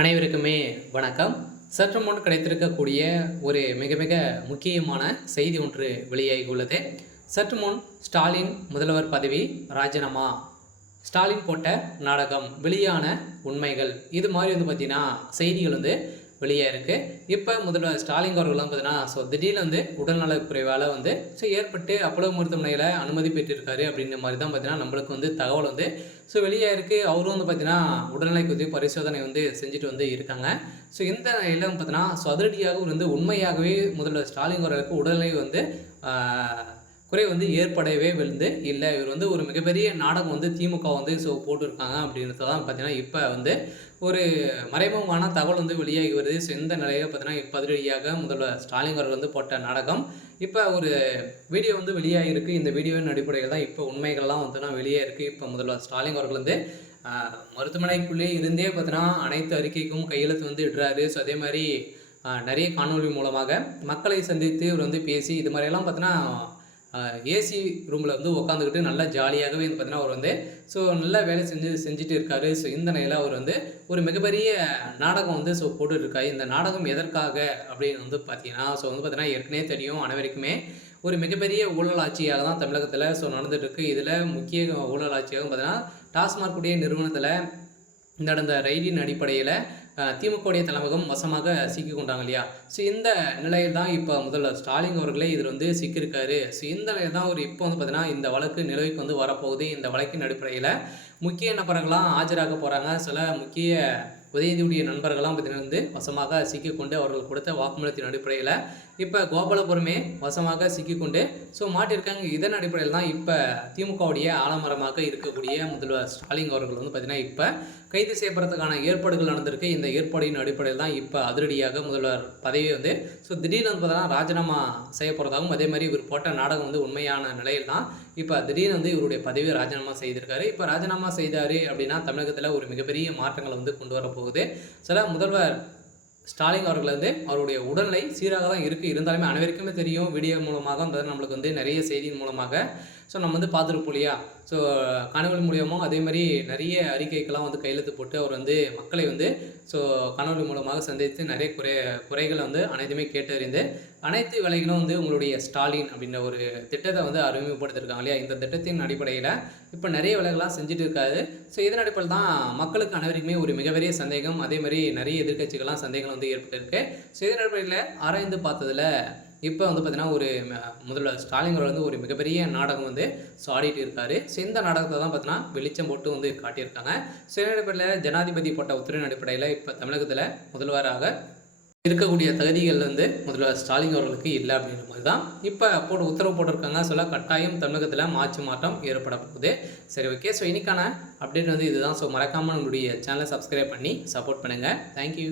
அனைவருக்குமே வணக்கம். சற்று முன் கிடைத்திருக்கக்கூடிய ஒரு மிக மிக முக்கியமான செய்தி ஒன்று வெளியாகி உள்ளது. சற்று முன் ஸ்டாலின் முதல்வர் பதவி ராஜினாமா, ஸ்டாலின் போட்ட நாடகம், வெளியான உண்மைகள், இது மாதிரி பார்த்தீங்கன்னா செய்திகள் வெளியே இருக்குது. இப்போ முதல்வர் ஸ்டாலின் அவர்கள் பார்த்தீங்கன்னா திடீர்னு உடல்நலக் குறைவால் ஏற்பட்டு அப்போலோ மருத்துவமனையில் அனுமதி பெற்றிருக்காரு அப்படின்ற மாதிரி தான் பார்த்தீங்கன்னா நம்மளுக்கு தகவல் வெளியே இருக்குது. அவரும் பார்த்தீங்கன்னா உடல்நிலை குறித்து பரிசோதனை செஞ்சுட்டு இருக்காங்க. இந்த நிலையில் பார்த்தீங்கன்னா அதிரடியாக உண்மையாகவே முதல்வர் ஸ்டாலின் அவர்களுக்கு உடல்நிலை குறை ஏற்படவே இல்லை. இவர் ஒரு மிகப்பெரிய நாடகம் திமுக போட்டிருக்காங்க அப்படின்றது தான் பார்த்தீங்கன்னா இப்போ ஒரு மறைமுகமான தகவல் வெளியாகி வருது. இந்த நிலையில் பார்த்தீங்கன்னா இப்போ அதிரடியாக முதல்வர் ஸ்டாலின் அவர்கள் போட்ட நாடகம் இப்போ ஒரு வீடியோ வெளியாகி இருக்குது. இந்த வீடியோவின் அடிப்படையில் தான் இப்போ உண்மைகள்லாம் வெளியே இருக்குது. இப்போ முதல்வர் ஸ்டாலின் அவர்கள் மருத்துவமனைக்குள்ளே இருந்தே பார்த்தீங்கன்னா அனைத்து அறிக்கைக்கும் கையெழுத்து இடுறாரு. அதே மாதிரி நிறைய காணொலி மூலமாக மக்களை சந்தித்து இவர் பேசி இது மாதிரியெல்லாம் பார்த்தீங்கன்னா ஏசி ரூமில் உட்காந்துக்கிட்டு நல்லா ஜாலியாகவே பார்த்தீங்கன்னா அவர் நல்லா வேலை செஞ்சுட்டு இருக்காரு. இந்த நிலையில் அவர் ஒரு மிகப்பெரிய நாடகம் போட்டுட்ருக்காரு. இந்த நாடகம் எதற்காக அப்படின்னு பார்த்தீங்கன்னா பார்த்தீங்கன்னா ஏற்கனவே தெரியும் அனைவருக்குமே ஒரு மிகப்பெரிய ஊழல் ஆட்சியாக தான் தமிழகத்தில் நடந்துகிட்ருக்கு. இதில் முக்கிய ஊழல் ஆட்சியாக பார்த்தீங்கன்னா டாஸ்மாக் உடைய நிறுவனத்தில் நடந்த ரைடின் அடிப்படையில் திமுகவுடைய தலைமையகம் வசமாக சிக்கி கொண்டாங்க இல்லையா. இந்த நிலையில் தான் இப்போ முதல்வர் ஸ்டாலின் அவர்களே இதில் சிக்கியிருக்காரு. இந்த நிலையில் தான் இப்போ பார்த்தீங்கன்னா இந்த வழக்கு நிலுவைக்கு வரப்போகுது. இந்த வழக்கின் அடிப்படையில் முக்கிய நபர்கள்லாம் ஆஜராக போகிறாங்க. சில முக்கிய உதயநிதியுடைய நண்பர்கள்லாம் பார்த்தீங்கன்னா வசமாக சிக்கிக்கொண்டு அவர்கள் கொடுத்த வாக்குமூலத்தின் அடிப்படையில் இப்போ கோபாலபுரமே வசமாக சிக்கிக்கொண்டு மாட்டியிருக்காங்க. இதன் அடிப்படையில் தான் இப்போ திமுகவுடைய ஆலமரமாக இருக்கக்கூடிய முதல்வர் ஸ்டாலின் அவர்கள் பார்த்தீங்கன்னா இப்போ கைது செய்யப்படுறதுக்கான ஏற்பாடுகள் நடந்திருக்கு. இந்த ஏற்பாடின் அடிப்படையில் தான் இப்போ அதிரடியாக முதல்வர் பதவி திடீர்னு பார்த்தீங்கன்னா ராஜினாமா செய்ய போகிறதாகவும் அதே மாதிரி இவர் போட்ட நாடகம் உண்மையான நிலையில் தான் இப்போ திடீர்னு இவருடைய பதவியை ராஜினாமா செய்திருக்காரு. இப்போ ராஜினாமா செய்தார் அப்படின்னா தமிழகத்தில் ஒரு மிகப்பெரிய மாற்றங்களை கொண்டு வரப்போகுது. சில முதல்வர் ஸ்டாலின் அவர்கள் அவருடைய உடல்நிலை சீராக தான் இருக்குது. இருந்தாலுமே அனைவருக்குமே தெரியும், வீடியோ மூலமாக நம்மளுக்கு நிறைய செய்தியின் மூலமாக நம்ம பார்த்துருப்போம் இல்லையா. காணொலி மூலியமாக அதே மாதிரி நிறைய அறிக்கைக்கெல்லாம் கையெழுத்து போட்டு அவர் மக்களை காணொலி மூலமாக சந்தித்து நிறைய குறைகளை அனைத்துமே கேட்டறிந்து அனைத்து வேலைகளும் உங்களுடைய ஸ்டாலின் அப்படின்ற ஒரு திட்டத்தை அறிமுகப்படுத்திருக்காங்க இல்லையா. இந்த திட்டத்தின் அடிப்படையில் இப்போ நிறைய வேலைகள்லாம் செஞ்சுட்டு இருக்காரு. இதன் அடிப்படையில் தான் மக்களுக்கு அனைவருக்குமே ஒரு மிகப்பெரிய சந்தேகம், அதே மாதிரி நிறைய எதிர்கட்சிகள்லாம் சந்தேகங்கள் ஏற்பட்டிருக்கு. இதன் அடிப்படையில் ஆராய்ந்து பார்த்ததில் இப்போ பார்த்தீங்கன்னா ஒரு முதல்வர் ஸ்டாலின் அவர்கள் ஒரு மிகப்பெரிய நாடகம் ஆடிட்டு இருக்காரு. இந்த நாடகத்தை தான் பார்த்தீங்கன்னா வெளிச்சம் போட்டு காட்டியிருக்காங்க. இதன் அடிப்படையில் ஜனாதிபதி போட்ட உத்தரவின் அடிப்படையில் இப்போ தமிழகத்தில் முதல்வராக இருக்கக்கூடிய தகுதிகள் முதல்வர் ஸ்டாலின் அவர்களுக்கு இல்லை அப்படின்ற மாதிரி தான் இப்போ உத்தரவு போட்டிருக்காங்க. கட்டாயம் தமிழகத்தில் மாற்றம் ஏற்பட போகுது. சரி, ஓகே. இன்னைக்கான அப்டேட் இதுதான். மறக்காமல் நம்மளுடைய சேனலை சப்ஸ்கிரைப் பண்ணி சப்போர்ட் பண்ணுங்கள். தேங்க்யூ.